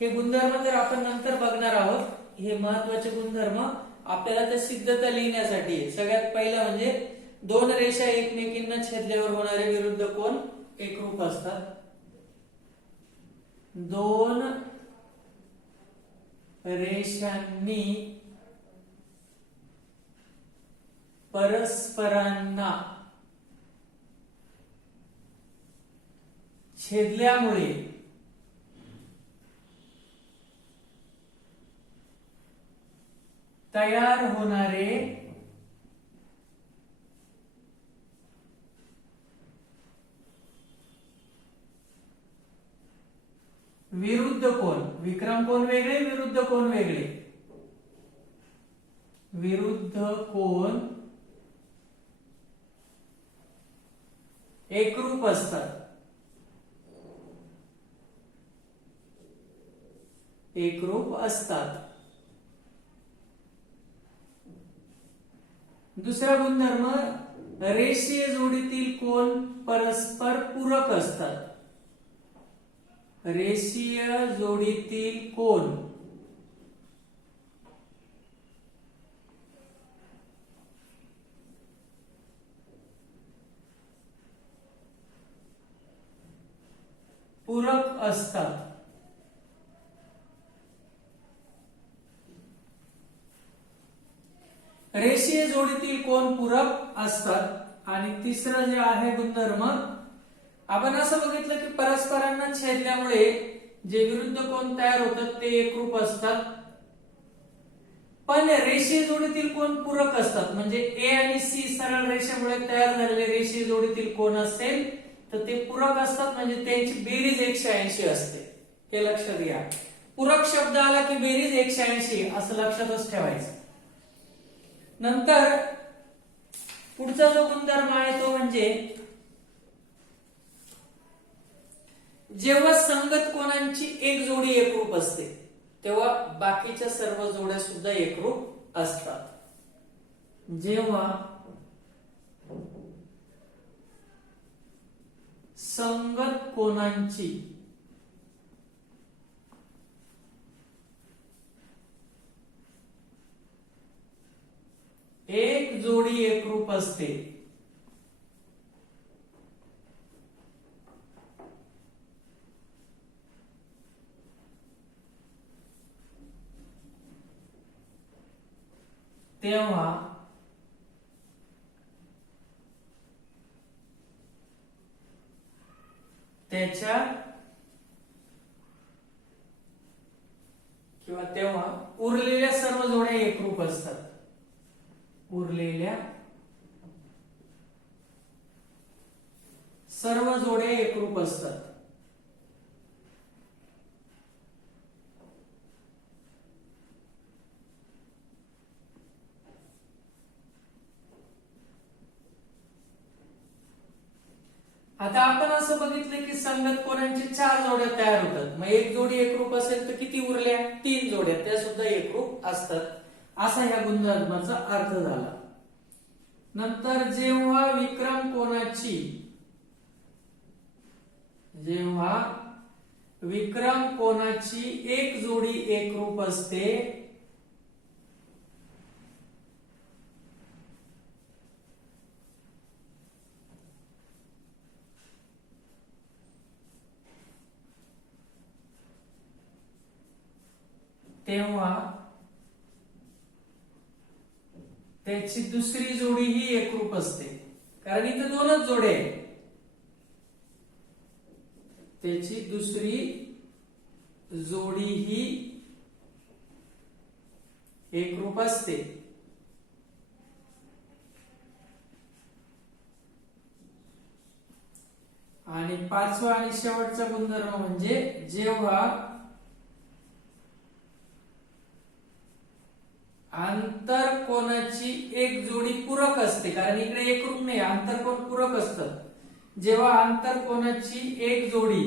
हे गुणधर्म तर आपण नंतर बघणार आहोत. हे महत्वाचे गुणधर्म आपल्याला तर सिद्धता लिहिण्यासाठी सगळ्यात पहिला म्हणजे दोन रेषा एकमेकींना छेदल्यावर होणारे विरुद्ध कोन एकरूप असतात. दोन रेषांनी परस्परांना छेदल्यामुळे तयार होणारे विरुद्ध कोन, विक्रम कोन वेगळे, विरुद्ध कोन वेगळे, विरुद्ध कोन एकरूप असतात, एकरूप असतात. दुसरा गुणधर्म, रेषीय जोडीतील कोन परस्पर पूरक असतात. रेषीय जोडीतील कोन पूरक असतात. रेषीय जोडीतील कोन पूरक असतात. आणि तिसरं जे आहे गुणधर्म, आपण असं बघितलं की परस्परांना छेदल्यामुळे जे विरुद्ध कोन तयार होतात ते एकरूप असतात. पण रेषीय जोडीतील कोन पूरक असतात, म्हणजे ए आणि सी सरळ रेषेमुळे तयार झालेले रेषीय जोडीतील कोन असेल तर ते पूरक असतात, म्हणजे त्यांची बेरीज 180 असते. हे लक्षात घ्या. पूरक शब्द आला की बेरीज 180 असं लक्षातच ठेवायचं. नंतर पुढचा जो गुणधर्म आहे तो म्हणजे जेव्हा संगत कोनांची एक जोडी एकरूप असते तेव्हा बाकीच्या सर्व जोड्या सुद्धा एकरूप असतात. जेव्हा संगत कोनांची एक जोडी एकरूप असते तेव्हा तेव्हा उरलेल्या सर्व जोड्या एकरूप असतात. उरलेल्या सर्व जोड्या एकरूप असतात. आता आपण असं बघितलं की संगत कोनांची 4 जोड्या तयार होतात. मग एक जोडी एकरूप असेल तर किती उरल्या? 3 जोड्या, त्या सुद्धा एकरूप असतात. असा या गुणधर्माचा अर्थ झाला. नंतर जेव्हा विक्रम कोनाची एक जोडी एकरूप असते तेव्हा त्याची दुसरी जोडी ही एकरूप असते, कारण इथे 2च जोड्या आहेत. त्याची दुसरी जोडी ही एकरूप असते. आणि 5वा आणि शेवटचा गुणधर्म म्हणजे जेव्हा आंतरकोनाची एक जोडी पूरक असते, कारण इकडे एकरूप नाही, आंतरकोन पूरक असतात. जेव्हा आंतरकोनाची एक जोडी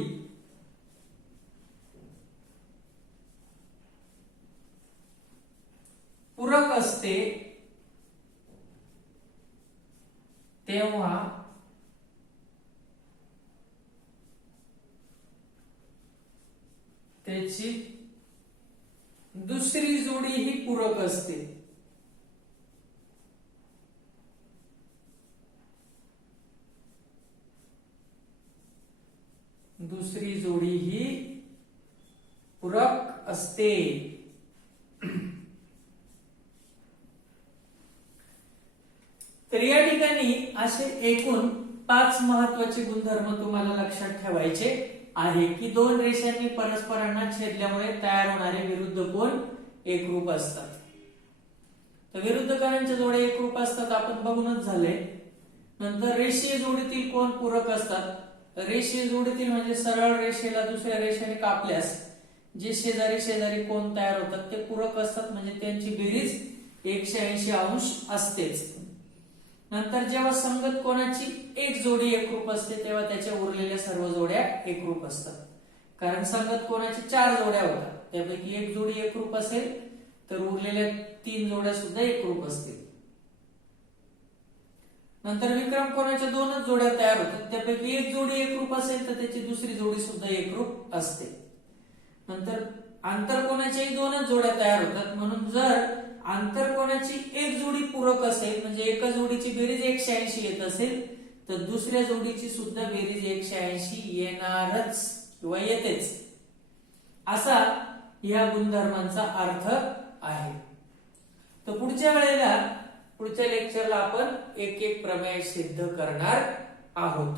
पूरक असते तेव्हा त्याची दुसरी जोडी ही पूरक असते. दुसरी जोडी ही पूरक असते. असे एकूण 5 महत्वाचे गुणधर्म तुम्हाला लक्षात ठेवायचे आहे की दोन रेषांनी परस्परांना छेदल्यामुळे तयार होणारे विरुद्ध कोन एकरूप असतात. तर विरुद्ध कोनांच्या जोड्या एकरूप असतात आपण बघूनच झाले. नंतर रेषीय जोडीतील कोन पूरक असतात. रेषीय जोडीतील म्हणजे सरळ रेषेला दुसऱ्या रेषेने कापल्यास जे शेजारी शेजारी कोन तयार होतात ते पूरक असतात, म्हणजे त्यांची बेरीज 180 अंश असतेच. नंतर जेव्हा संगत कोनाची एक जोडी एकरूप असते तेव्हा त्याच्या उरलेल्या सर्व जोड्या एकरूप असतात. कारण संगत कोनाची 4 जोड्या होतात, त्यापैकी एक जोडी एकरूप असेल तर उरलेल्या 3 जोड्या सुद्धा एकरूप असतील. नंतर विक्रम कोनाच्या 2च जोड्या तयार होतात, त्यापैकी एक जोडी एकरूप असेल तर त्याची दुसरी जोडी सुद्धा एकरूप असते. नंतर आंतरकोनाच्याही 2च जोड्या तयार होतात, म्हणून जर आंतरकोनाची एक जोडी पूरक असेल म्हणजे एका जोडीची बेरीज 180 येत असेल तर दुसऱ्या जोडीची सुद्धा बेरीज 180 येणारच किंवा येतेच, असा या गुणधर्मांचा अर्थ आहे. तर पुढच्या लेक्चरला आपण एक एक प्रमेय सिद्ध करणार आहोत.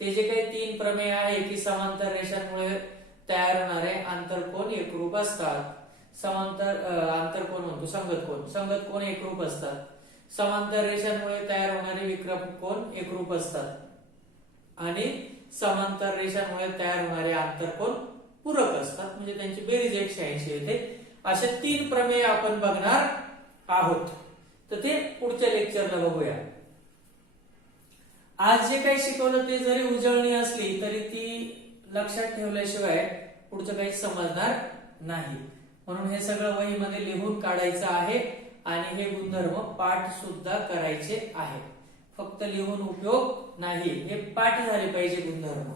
ते जे काही 3 प्रमेय आहे की समांतर रेषांमुळे तयार होणारे आंतरकोन एकरूप असतात, आंतरकोन म्हणतो संगत कोन एकरूप असतात, समांतर रेषांमुळे तयार होणारे विक्रम कोन एकरूप असतात आणि समांतर रेषांमुळे तयार होणारे आंतरकोन पूरक असतात, म्हणजे त्यांची बेरीज 180 येते. अशा 3 प्रमेय आपण बघणार आहोत. तर ते पुढच्या लेक्चरला बघूया. आज जे काही शिकवलं ते जरी उजळणी असली तरी ती लक्षात ठेवल्याशिवाय पुढचं काही समजणार नाही. म्हणून हे सगळं वहीमध्ये लिहून काढायचं आहे आणि हे गुणधर्म पाठ सुद्धा करायचे आहे. फक्त लिहून उपयोग नाही, हे पाठ झाले पाहिजे गुणधर्म.